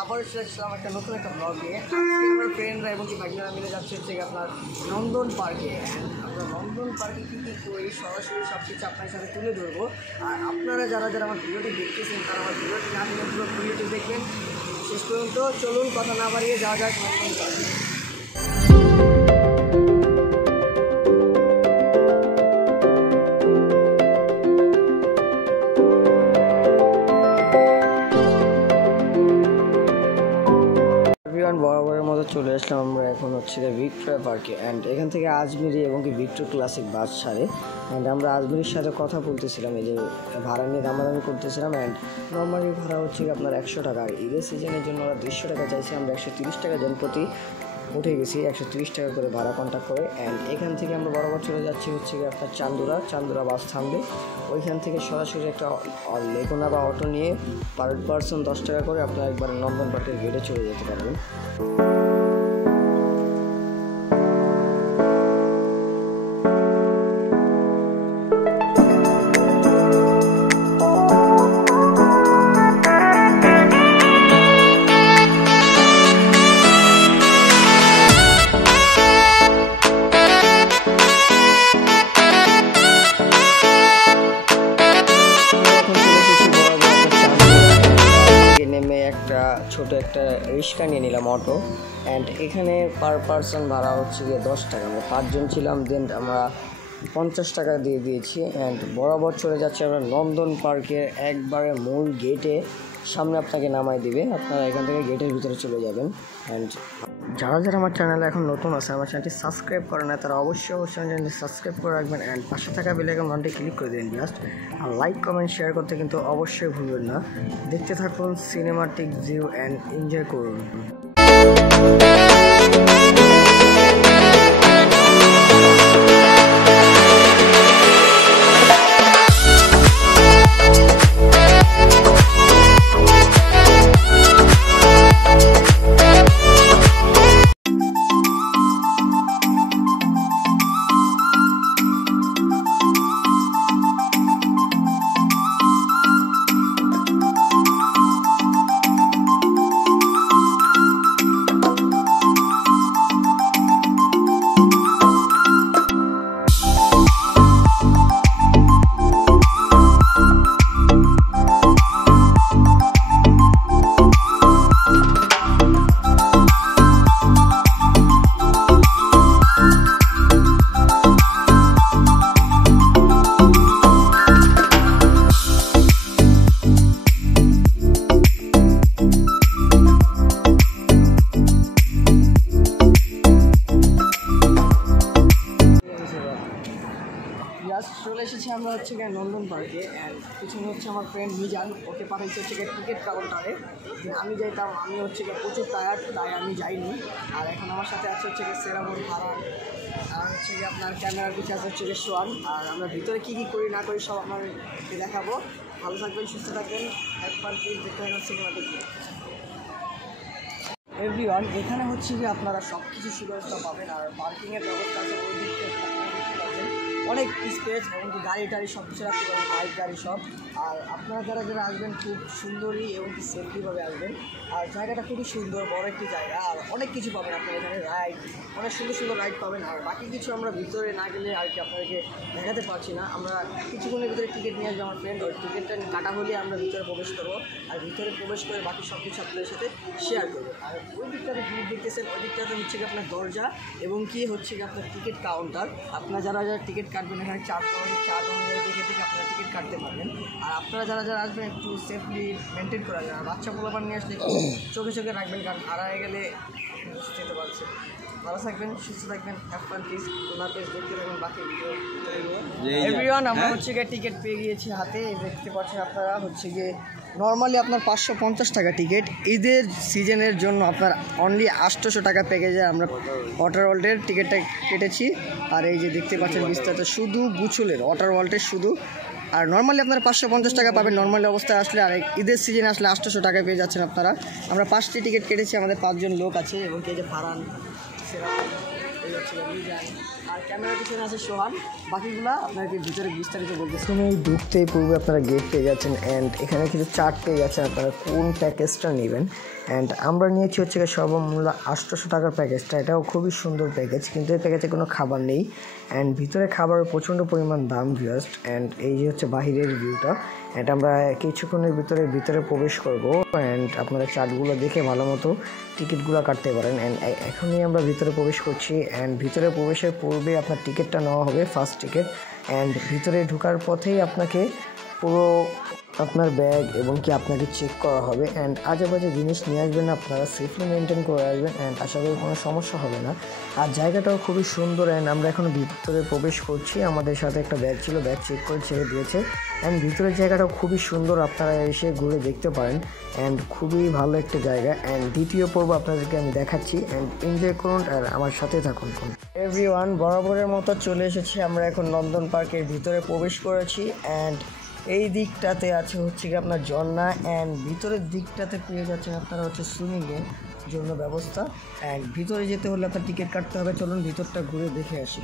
আবারও চলে আসলাম একটা নতুন একটা ব্লগ নিয়ে। আজকে আমরা ফ্রেন্ডরা এবং কি ভাইয়ারা মিলে যাচ্ছে হচ্ছে আপনার নন্দন পার্কে। আমরা নন্দন পার্কে কী কী করি সরাসরি সব কিছু আপনার সাথে তুলে ধরবো। আর আপনারা যারা যারা আমার ভিডিওটি দেখতেছেন তারা আমার ভিডিওটি না দিলে পুরো ভিডিওটি দেখবেন শেষ পর্যন্ত। চলুন কথা না বাড়িয়ে যাওয়া যাক নন্দন পার্কে। বরাবরের মতো চলে আসলাম আমরা এখন হচ্ছে ভিক্টোরিয়া পার্কে। অ্যান্ড এখান থেকে আজমিরি এবং কি ভিক্টোর ক্লাসিক বাস ছাড়ে। অ্যান্ড আমরা আজমিরির সাথে কথা বলতেছিলাম, এই যে ভাড়া নিয়ে দামাদামি করতেছিলাম। অ্যান্ড নর্মালি ভাড়া হচ্ছে আপনার 100 টাকা, আর ঈদের সিজনের জন্য ওরা 200 টাকা চাইছে। আমরা 130 টাকা জনপ্রতি উঠে গেছি, 130 টাকা করে ভাড়া কন্ট্যাক্ট করে। অ্যান্ড এখান থেকে আমরা বরাবর চলে যাচ্ছি হচ্ছে আপনার চান্দুরা বাস থামবে। ওইখান থেকে সরাসরি একটা লেগুনা বা অটো নিয়ে পার পারসন 10 টাকা করে আপনারা একবার নন্দন পার্কের গেটে চলে যেতে পারবেন। ছোটো একটা রিক্সা নিয়ে নিলাম, অটো। অ্যান্ড এখানে পার পারসন ভাড়া হচ্ছে গিয়ে 10 টাকা। আমরা 5 জন ছিলাম, দেন আমরা 50 টাকা দিয়ে দিয়েছি। অ্যান্ড বরাবর চলে যাচ্ছে আমরা নন্দন পার্কের একবারে মূল গেটে, সামনে আপনাকে নামাই দিবে। আপনারা এখান থেকে গেটের ভিতরে চলে যাবেন। অ্যান্ড যারা যারা আমার চ্যানেলে এখন নতুন আছে, আমার চ্যানেলটি সাবস্ক্রাইব করে না, তারা অবশ্যই চ্যানেলটি সাবস্ক্রাইব করে রাখবেন। অ্যান্ড পাশে থাকা বেল আইকনটি ক্লিক করে দেবেন জাস্ট। আর লাইক কমেন্ট শেয়ার করতে কিন্তু অবশ্যই ভুলবেন না। দেখতে থাকুন সিনেমাটিক ভিউ অ্যান্ড এনজয় করুন। চলে এসেছি আমরা হচ্ছে গিয়ে নন্দন পার্কে। অ্যান্ড পিছনে হচ্ছে আমার ফ্রেন্ড মিজান, ওকে পাঠাইছে হচ্ছে গিয়ে টিকিট কাউন্টারে। আমি যাইতাম, আমি হচ্ছে গিয়ে প্রচুর টায়ার্ড, তাই আমি যাইনি। আর এখন আমার সাথে আছে হচ্ছে গিয়ে সেরাবন ভাড়া, আর হচ্ছে গিয়ে আপনার ক্যামেরার পিছনে আছে হচ্ছে গিয়ে সোয়ান। আর আমরা ভিতরে কী কী করি না করি সব আপনাকে দেখাবো। ভালো থাকবেন, সুস্থ থাকবেন, একবার প্লিজ দেখতে থাকবেন সিনেমাটিক ভিউ। এভরিওয়ান, এখানে হচ্ছে যে আপনারা সব কিছু সুব্যবস্থা পাবেন। আর পার্কিংয়ের ব্যবস্থা আছে, ওই দিক থেকে অনেক স্পেস, এমনকি গাড়ি টাড়ি সব কিছু রাখতে পারবেন, বাইক গাড়ি সব। আর আপনারা যারা যারা আসবেন খুব সুন্দরই এবং কি সেফলিভাবে আসবেন। আর জায়গাটা খুবই সুন্দর, বড় একটি জায়গা। আর অনেক কিছু পাবেন আপনারা এখানে, রাইড, অনেক সুন্দর সুন্দর রাইড পাবেন। আর বাকি কিছু আমরা ভিতরে না গেলে আর কি আপনাদেরকে দেখাতে পারছি না। আমরা কিছুক্ষণের ভিতরে টিকিট নিয়ে আসবো, আমার ফ্রেন্ড ওই টিকিটটা কাটা হলে আমরা ভিতরে প্রবেশ করবো। আর ভিতরে প্রবেশ করে বাকি সব কিছু আপনাদের সাথে শেয়ার করবো। আর ওই দিকটাতে ভিড় দেখতেছেন, ওই দিকটাতে হচ্ছে কি আপনার দরজা এবং কি হচ্ছে কি আপনার টিকিট কাউন্টার। আপনারা যারা যারা টিকিট কাটবেন এখানে চার্জ অনুযায়ী দেখে থেকে আপনারা টিকিট কাটতে পারবেন। আর আপনারা যারা যারা আসবেন একটু সেফলি মেনটেন করা যায়। আর বাচ্চা পোলাপান নিয়ে আসলে চোখে চোখে রাখবেন, কারণ হারায় গেলে যেতে পারছে। ভালো থাকবেন, সুস্থ থাকবেন, have fun please. Owner page দেখতে থাকবেন বাকি ভিডিও। এভরিওয়ান, আমরা হচ্ছে গিয়ে টিকিট পেয়ে গিয়েছি হাতে, দেখতে পাচ্ছেন আপনারা। হচ্ছে গিয়ে নর্মালি আপনার 550 টাকা টিকিট, ঈদের সিজনের জন্য আপনার অনলি 800 টাকা প্যাকেজে আমরা ওয়াটার ওয়ার্ল্ডের টিকিটটা কেটেছি। আর এই যে দেখতে পাচ্ছেন বিস্তারিত শুধু গুছলের ওয়াটার ওয়ার্ল্ডের শুধু। আর নর্মালি আপনারা 550 টাকা পাবেন নর্মালি অবস্থায় আসলে। আর ঈদের সিজনে আসলে 800 টাকা পেয়ে যাচ্ছেন আপনারা। আমরা 5টি টিকিট কেটেছি, আমাদের 5 জন লোক আছে এবং কে যে ফারান, সেরাম, এই হচ্ছে মিজান, আর ক্যামেরার পিছনে আছে সোহান। বাকিগুলো আপনাকে ভিতরে বিস্তারিত বলতেছি। এই ঢুকতেই পূর্বে আপনারা গেট পেয়ে যাচ্ছেন। অ্যান্ড এখানে কিছু চার্ট পেয়ে যাচ্ছেন আপনারা কোন প্যাকেজটা নেবেন। অ্যান্ড আমরা নিয়েছি হচ্ছে সর্বমূল্য 800 টাকার প্যাকেজটা। এটাও খুবই সুন্দর প্যাকেজ, কিন্তু এই প্যাকেজে কোনো খাবার নেই অ্যান্ড ভিতরে খাবারের প্রচণ্ড পরিমাণ দাম ভিউয়ার্স। অ্যান্ড এই যে হচ্ছে বাহিরের ভিউটা, অ্যান্ড আমরা কিছুক্ষণের ভিতরে প্রবেশ করব অ্যান্ড আপনারা চার্টগুলো দেখে ভালো মতো টিকিটগুলো কাটতে পারেন। অ্যান্ড এখনই আমরা ভিতরে প্রবেশ করছি অ্যান্ড ভিতরে প্রবেশের পূর্বে আপনার টিকিটটা নেওয়া হবে, ফার্স্ট টিকিট। অ্যান্ড ভিতরে ঢোকার পথেই আপনাকে পুরো আপনার ব্যাগ এবং কি আপনাকে চেক করা হবে অ্যান্ড আজেবাজে জিনিস নিয়ে আসবেন না, আপনারা সেফলি মেনটেন করে আসবেন অ্যান্ড আশা করি কোনো সমস্যা হবে না। আর জায়গাটাও খুবই সুন্দর অ্যান্ড আমরা এখন ভিতরে প্রবেশ করছি। আমাদের সাথে একটা ব্যাগ ছিল, ব্যাগ চেক করে ছেড়ে দিয়েছে অ্যান্ড ভিতরের জায়গাটাও খুবই সুন্দর, আপনারা এসে ঘুরে দেখতে পারেন অ্যান্ড খুবই ভালো একটা জায়গা। অ্যান্ড দ্বিতীয় পর্ব আপনাদেরকে আমি দেখাচ্ছি অ্যান্ড এনজয় করুন আর আমার সাথে থাকুন। এভরিওয়ান, বরাবরের মতো চলে এসেছি আমরা এখন নন্দন পার্কের ভিতরে প্রবেশ করেছি অ্যান্ড এই দিকটাতে আছে হচ্ছে কি আপনার ঝর্ণা অ্যান্ড ভিতরের দিকটাতে পেয়ে যাচ্ছেন আপনারা হচ্ছে সুইমিংয়ের জন্য ব্যবস্থা। অ্যান্ড ভিতরে যেতে হলে আপনার টিকিট কাটতে হবে। চলুন ভিতরটা ঘুরে দেখে আসি।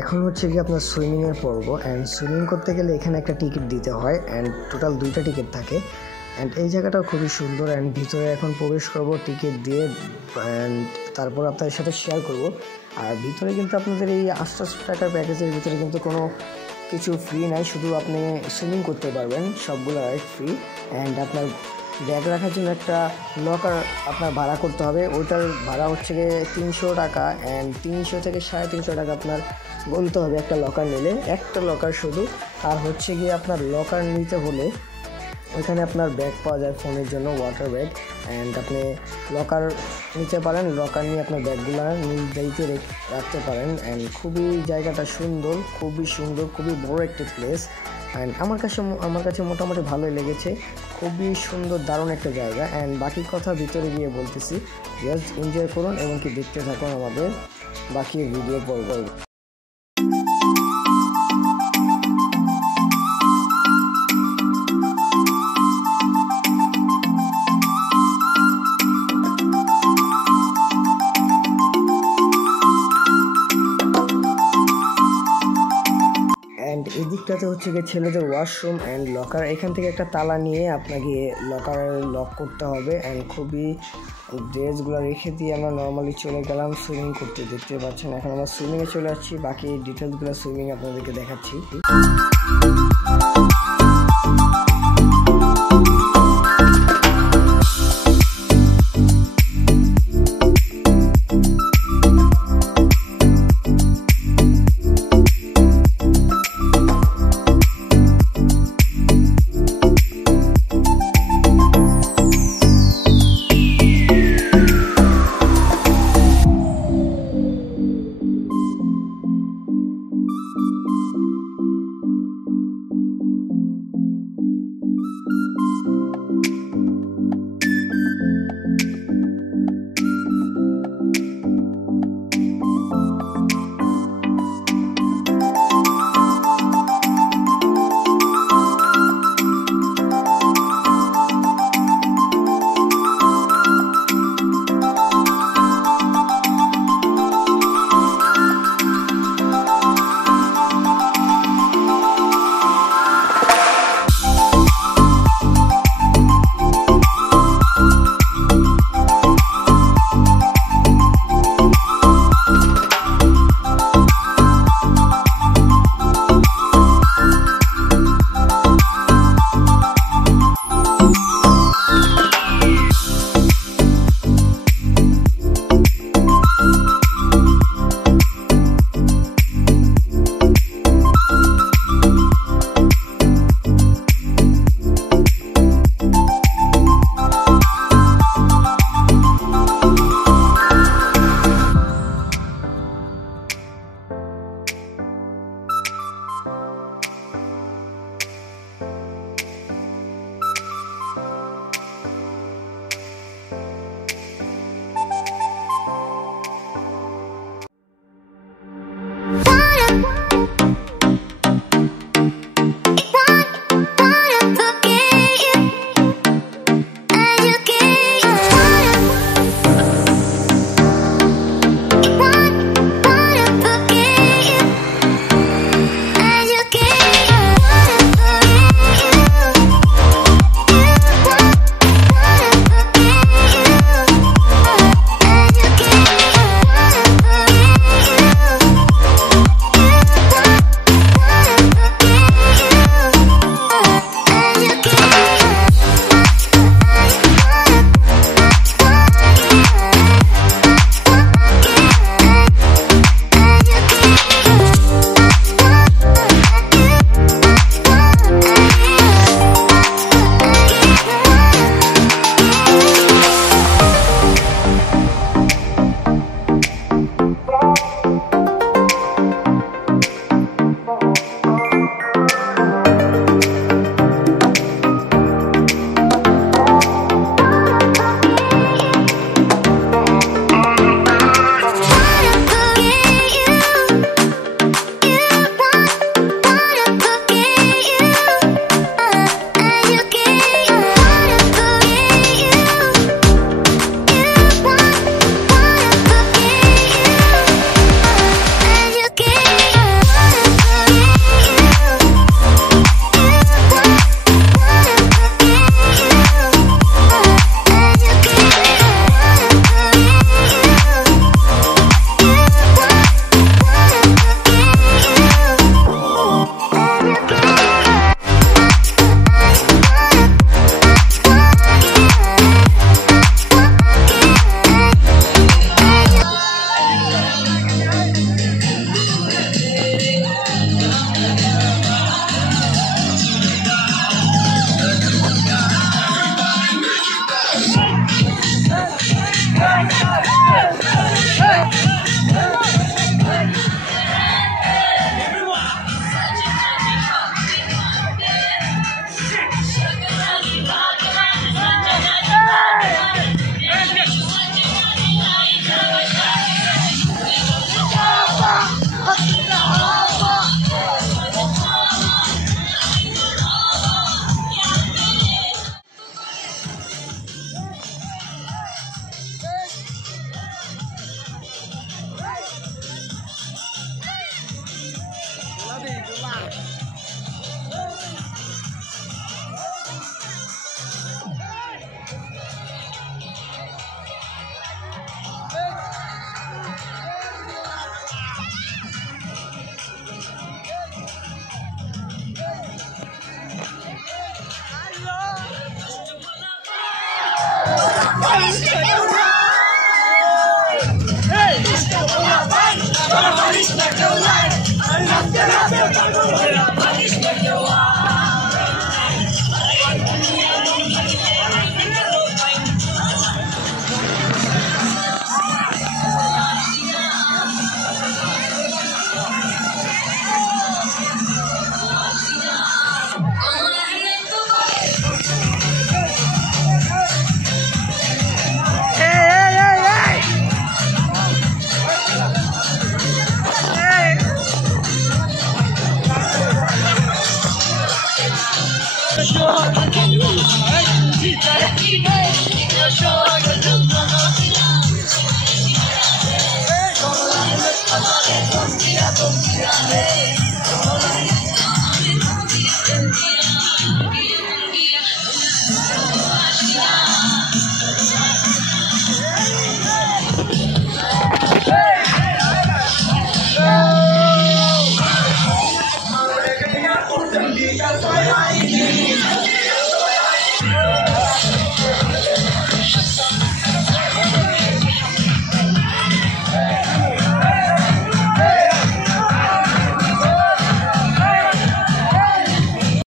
এখন হচ্ছে কি আপনার সুইমিংয়ের পর্ব অ্যান্ড সুইমিং করতে গেলে এখানে একটা টিকিট দিতে হয় অ্যান্ড টোটাল 2টা টিকিট থাকে অ্যান্ড এই জায়গাটাও খুবই সুন্দর অ্যান্ড ভিতরে এখন প্রবেশ করব টিকিট দিয়ে অ্যান্ড তারপর আপনাদের সাথে শেয়ার করব। আর ভিতরে কিন্তু আপনাদের এই 800 টাকার প্যাকেজের ভিতরে কিন্তু কোনো কিছু ফ্রি নাই, শুধু আপনি সুইমিং করতে পারবেন, সবগুলো রাইড ফ্রি। অ্যান্ড আপনার ব্যাগ রাখার জন্য একটা লকার আপনার ভাড়া করতে হবে, ওইটার ভাড়া হচ্ছে গিয়ে 300 টাকা অ্যান্ড 300 থেকে 350 টাকা আপনার গুনতে হবে একটা লকার নিলে, একটা লকার শুধু। আর হচ্ছে গিয়ে আপনার লকার নিতে হলে ওইখানে আপনার ব্যাগ পাওয়া যায় ফোনের জন্য, ওয়াটার ব্যাগ অ্যান্ড আপনি লকার নিতে পারেন, লকার নিয়ে আপনার ব্যাগগুলো নির্ধারিত রাখতে পারেন। অ্যান্ড খুবই জায়গাটা সুন্দর, খুবই বড় একটা প্লেস অ্যান্ড আমার কাছে মোটামুটি ভালোই লেগেছে, খুবই সুন্দর দারুণ একটা জায়গা। অ্যান্ড বাকি কথা ভিতরে গিয়ে বলতেছি, জাস্ট এনজয় করুন এবং কি দেখতে থাকুন আমাদের বাকি ভিডিও পর্ব। এই দিকটাতে হচ্ছে গিয়ে ছেলেদের ওয়াশরুম অ্যান্ড লকার, এখান থেকে একটা তালা নিয়ে আপনাকে লকার লক করতে হবে অ্যান্ড খুবই ড্রেসগুলো রেখে দিয়ে আমরা নর্মালি চলে গেলাম সুইমিং করতে। দেখতে পাচ্ছেন এখন আমরা সুইমিংয়ে চলে আসছি, বাকি ডিটেলসগুলো সুইমিং আপনাদেরকে দেখাচ্ছি।